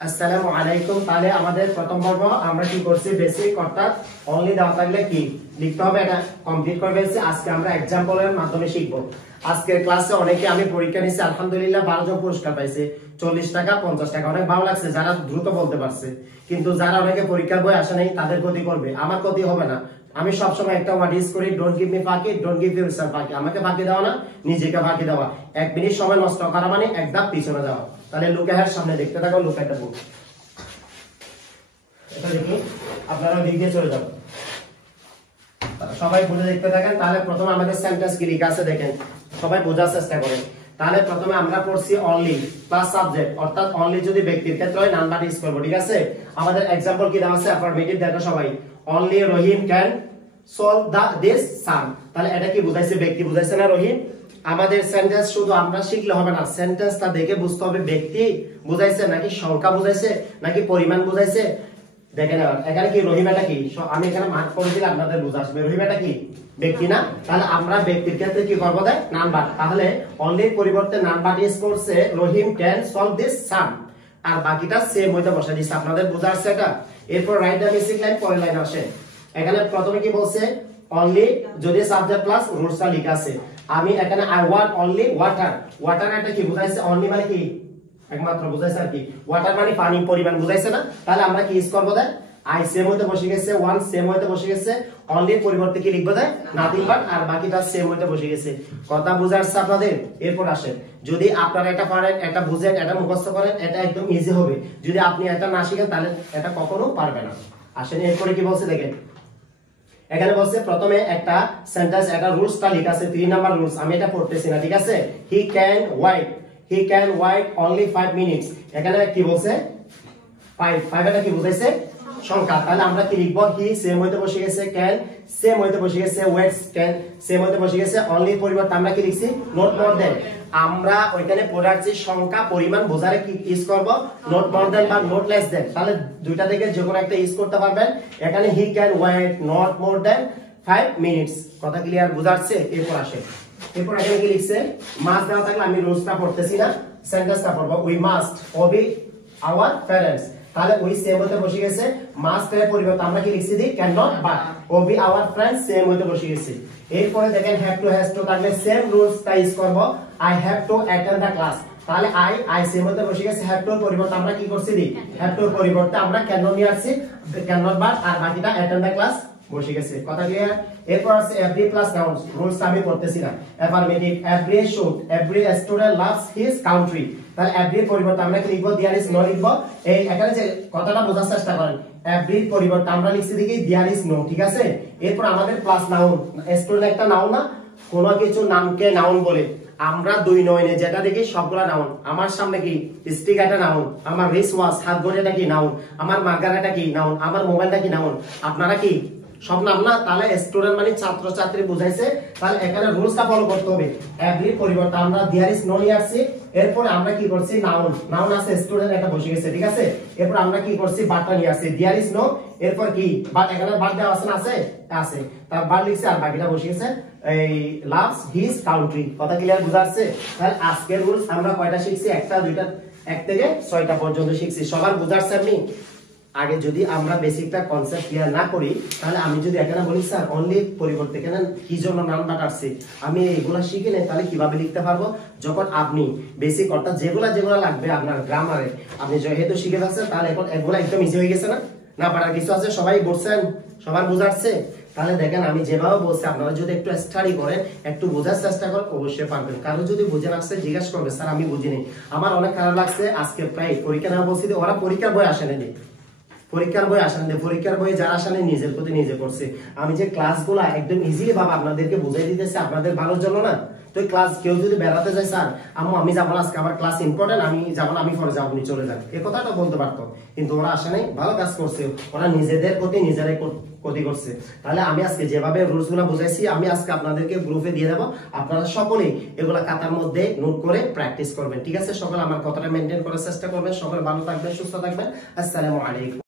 আসসালামু আলাইকুম। তাহলে আমাদের প্রথম পর্ব আমরা কি করছি, বেসিক অর্থাৎ অনলি দেওয়া থাকলে কি লিখতে হবে এটা কমপ্লিট করে ফেলছি। আজকে আমরা এক্সাম্পলের মাধ্যমে শিখব। আজকের ক্লাসে অনেকে আমি পরীক্ষা নিচ্ছি, আলহামদুলিল্লাহ 12 জন পুরস্কার পাইছে, 40 টাকা 50 টাকা, অনেক ভালো লাগছে যারা দ্রুত বলতে পারছে। কিন্তু যারা অনেকে পরীক্ষার বই আসে নাই তাদের ক্ষতি করবে, আমার ক্ষতি হবে না। আমি সবসময় একটা ওয়ার্ড ইউজ করি, ডোন্ট গিভ মি ফাঁকি, ডোন্ট গিভ ইউরসেলফ ফাঁকি। আমাকে ফাঁকি দেওয়া না, নিজেকে ফাঁকি দেওয়া। 1 মিনিট সময় নষ্ট করা মানে এক ধাপ পিছনে যাওয়া। তাহলে লুকাহের সামনে দেখতে থাকো, লুকাটা বুক এটা দেখি, আপনারা দিক দিয়ে চলে যাবেন, সবাই বুঝে দেখতে থাকেন। তাহলে প্রথমে আমাদের সেন্টেন্স কি লেখা আছে দেখেন, সবাই বোঝার চেষ্টা করেন। তাহলে প্রথমে আমরা পড়ছি অনলি প্লাস সাবজেক্ট, অর্থাৎ অনলি যদি ব্যক্তির ক্ষেত্রে হয় নাম্বার ইউজ করব, ঠিক আছে। আমাদের एग्जांपल কি দেওয়া আছে, অ্যাফার্মেটিভ দেখো সবাই, only Rahim can solve this sum. তাহলে এটা কি বুঝাইছে, ব্যক্তি বুঝাইছে না রহিম। আমাদের সেন্টেন্স শুধু আমরা শিখলে হবে না, সেন্টেন্সটা দেখে বুঝতে হবে ব্যক্তি বুঝাইছে নাকি সংখ্যা বুঝাইছে নাকি পরিমাণ বুঝাইছে। দেখেন এখানে কি রহিম এটা কি, আমি এখানে মার্ক করে দিলে আপনাদের বুঝা আসবে রহিম এটা কি ব্যক্তি না। তাহলে আমরা ব্যক্তির ক্ষেত্রে কি করব, দেখ নাম্বার। তাহলে অনলির পরিবর্তে নাম্বার ইউজ করছে রহিম ক্যান সলভ দিস সাম, আর বাকিটা সেম হইতে বসা দিছে। আপনাদের বুঝা আসছে এটা। এরপর রাইট দ্য বেসিক লাইন, পরের লাইন আসে। এখানে প্রথমে কি বলছে, অনলি যদি সাবজেক্ট প্লাস রুলসটা লেখা আছে। আমি এখানে I want only water, water এটা কি বুঝাইছে, অনলি মানে কি একমাত্র বুঝাইছে আর কি, ওয়াটার মানে পানি, পরিমাণ বুঝাইছে না। তাহলে আমরা কি ইউজ করব, দেখ আই সেম হইতে বসে গেছে, ওয়ান সেম হইতে বসে গেছে, অনলি পরিবর্তে কি লিখবো, দেখ নাথিং বাট, আর বাকিটা সেম হইতে বসে গেছে। কথা বুঝা আসছে আপনাদের। এরপর আসেন, যদি আপনারা এটা পারেন, এটা বুঝেন, এটা মুখস্থ করেন, এটা একদম ইজি হবে। যদি আপনি এটা না শিখেন তাহলে এটা কখনো পারবে না। আসেন এরপরে কি বলছে দেখেন, এখানে বলছে প্রথমে একটা সেন্টেন্স, একটা রুলসটা লেখা আছে, 3 নাম্বার রুলস। আমি এটা পড়তেছি না, ঠিক আছে। He can wait only 5 minutes. এখানে কি বলছে 5 এটা কি বুঝাইছে সংখ্যা। তাহলে আমরা কি লিখবো, হি সেম হইতে বসে গেছে, ক্যান সেম হইতে বসে গেছে, ওয়েটস ক্যান সেম হইতে বসে গেছে, অনলি পরিবর্তে আমরা কি লিখছি নট মোর দেন। আমরা ওইখানে পড়াচ্ছি সংখ্যা পরিমাণ বোঝারে কি ইউজ করব, নট মোর দেন বা নট লেস দেন। তাহলে দুইটা থেকে যে কোনো একটা ইউজ করতে পারবেন। এখানে he can wait not more than 5 minutes. কথা ক্লিয়ার বুঝাচ্ছে। এরপর আসে, এরপর এখানে কি লিখছে, মাস্ট দেওয়া থাকলে আমি রুলসটা পড়তেছি না, সেন্টেন্সটা পড়ব। We must ওবে our parents. তাহলে ওই সেম হতে বসে গেছে, মাস্ট এর পরিবর্তে আমরা কি লিখছি, the can not but obey our friends same হতে বসে গেছে। এরপরে দেখেন হ্যাভ টু হ্যাজ টু থাকলে সেম রুলসটা ইউজ করব, I have to attend the class. তাহলে আই সেম হতে বসে গেছে, হ্যাভ টু এর পরিবর্তে আমরা কি করছি, দি হ্যাভ টু এর পরিবর্তে আমরা ক্যান নট নিয়ে আসছি, ক্যান নট বাট, আর বাকিটা অ্যাটেন্ড দ্য ক্লাস বসে গেছে। কথা ক্লিয়ার। এরপর আছে এভরি প্লাস নাউন্স, রুলসটা আমি পড়তেছি না। Affirmative, every should, every student loves his country. তাহলে এভরির পরিবর্তে আমরা কি লিখবো, দেয়ার ইজ নো লিখবো। এই এখানে যে কথাটা বোঝার চেষ্টা করেন, এভরির পরিবর্তে আমরা লিখছি দেখি দেয়ার ইজ নো, ঠিক আছে। এরপর আমাদের প্লাস নাউন, স্টুডেন্ট একটা নাউন না, কোন কিছু নামকে নাউন বলে। আমরা 2 নয়নে যেটা দেখি সবগুলা নাউন। আমার সামনে কি স্টিক একটা নাউন, আমার রিস ওয়াচ হাত ঘড়িটা কি নাউন, আমার মার্কারটা কি নাউন, আমার মোবাইলটা কি নাউন। আপনারা কি সব নাম না। তাহলে স্টুডেন্ট মানে ছাত্র ছাত্রী বুঝাইছে। তাহলে এখানে রুলসটা ফলো করতে হবে। এভরি পরিবর্তে আমরা দেয়ার ইজ নো নিয়ে আসছি। এরপর আমরা কি করছি, নাউন আছে, স্টুডেন্ট একটা বসে গেছে, ঠিক আছে। এরপর আমরা কি করছি, বাটটা নিয়ে আসছি, দেয়ার ইজ নো। এরপর কি বাট, এখানে বাট দেওয়া আছে না, আছে তার বাট লিখছে, আর বাকিটা বসে গেছে এই লাভস হিজ কান্ট্রি। কথা ক্লিয়ার বুঝা যাচ্ছে। তাহলে আজকের রুলস আমরা কয়টা শিখছি, একটা দুইটা 1 থেকে 6টা পর্যন্ত শিখছি। সবার বুঝা যাচ্ছে আপনি। আগে যদি আমরা বেসিকটা কনসেপ্ট ক্লিয়ার না করি, তাহলে আমি যদি এখানে বলি স্যার অনলি পরিবর্তে কেন কি জন্য নাম্বার আসছে, আমি এগুলা শিখে নেই, তাহলে কিভাবে লিখতে পারবো। যখন আপনি বেসিক অর্থাৎ যেগুলা লাগবে আপনার গ্রামারে আপনি যেহেতু শিখে যাচ্ছেন, তাহলে এখন এগুলা একদম ইজি হয়ে গেছে না। না পারার কিছু আছে, সবাই বলছেন, সবার বুঝাচ্ছে। তাহলে দেখেন আমি যেভাবে বলছি, আপনারা যদি একটু স্টাডি করেন, একটু বোঝার চেষ্টা করেন, অবশ্যই পারবেন। কারো যদি বুঝে আসছে জিজ্ঞাসা করবে, স্যার আমি বুঝিনি। আমার অনেক খারাপ লাগছে, আজকে প্রায় পরীক্ষা নেওয়া বলছি, ওরা পরীক্ষার বই আসেনি, পরীক্ষার বই যারা আসেনি নিজের প্রতি নিজে করছে। আমি যে ক্লাসগুলো একদম ইজিলি ভাবে আপনাদেরকে বুঝাই দিতেছি আপনাদের ভালোর জন্য না। তো ক্লাস কেউ যদি বেড়াতে যায়, স্যার আম্মু আমি যাবো না, আজকে আমার ক্লাস ইম্পর্টেন্ট, আমি যাবো না, আমি পরে যাবো, আপনি চলে যান, এই কথাটা বলতে পারতো। কিন্তু ওরা আসে নাই, ভালো কাজ করছে, ওরা নিজেদের প্রতি নিজেরাই ক্ষতি করছে। তাহলে আমি আজকে যেভাবে রুলস গুলা বুঝাইছি, আমি আজকে আপনাদেরকে গ্রুপে দিয়ে দেবো। আপনারা সকলেই এগুলা খাতার মধ্যে নোট করে প্র্যাকটিস করবেন, ঠিক আছে। সকলে আমার কথাটা মেনটেন করার চেষ্টা করবেন। সকলে ভালো থাকবেন, সুস্থ থাকবেন। আসসালামু আলাইকুম।